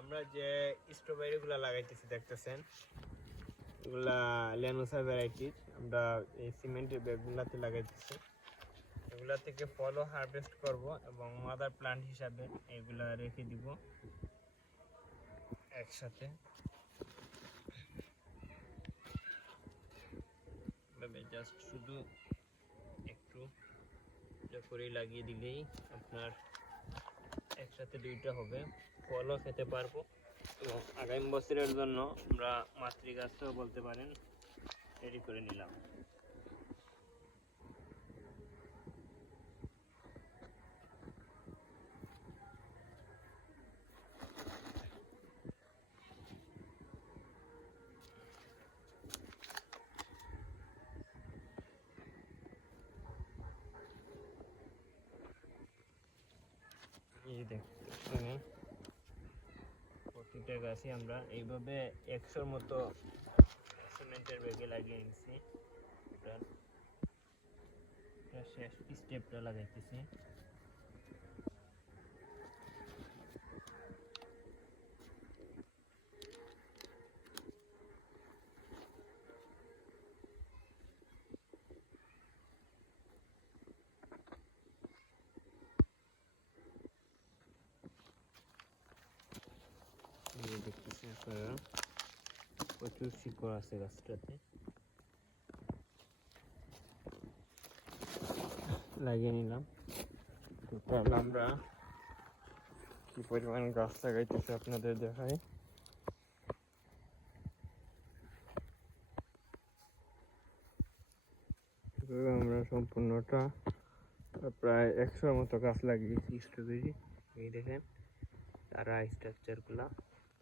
আমরা যে স্ট্রবেরিগুলো লাগাইতেছি, দেখতেছেন? এগুলা লেনোসা ভ্যারাইটির আমরা এই সিমেন্টের ব্যাগগুলাতে লাগাইতেছি। এগুলা থেকে ফলও হারভেস্ট করব এবং মাদার প্লান্ট হিসাবে এগুলা রেখে দিব একসাথে। জাস্ট শুধু একটু করে লাগিয়ে দিলেই আপনার একসাথে দুইটা হবে। ফলও খেতে পারব। এবং আগামী বছরের জন্য আমরা মাতৃগাছও বলতে পারেন রেডি করে নিলাম। এই দেখুন। প্রতিটা গাছে আমরা এইভাবে একশোর মতো সিমেন্টের ব্যাগে লাগিয়ে নিচ্ছি শেষ স্টেপটা লাগাইতেছি এই যে দেখতেছেন প্রচুর শিকড় আছে গাছটাতে। লাগিয়ে নিলাম। টোটাল আমরা কি পরিমাণ গাছ লাগাইতেছি আপনাদের দেখাই। আমরা সম্পূর্ণটা প্রায় একশোর মতো গাছ লাগিয়েছি স্ট্রবেরি। এই দেখেন, তারা স্ট্রাকচারগুলা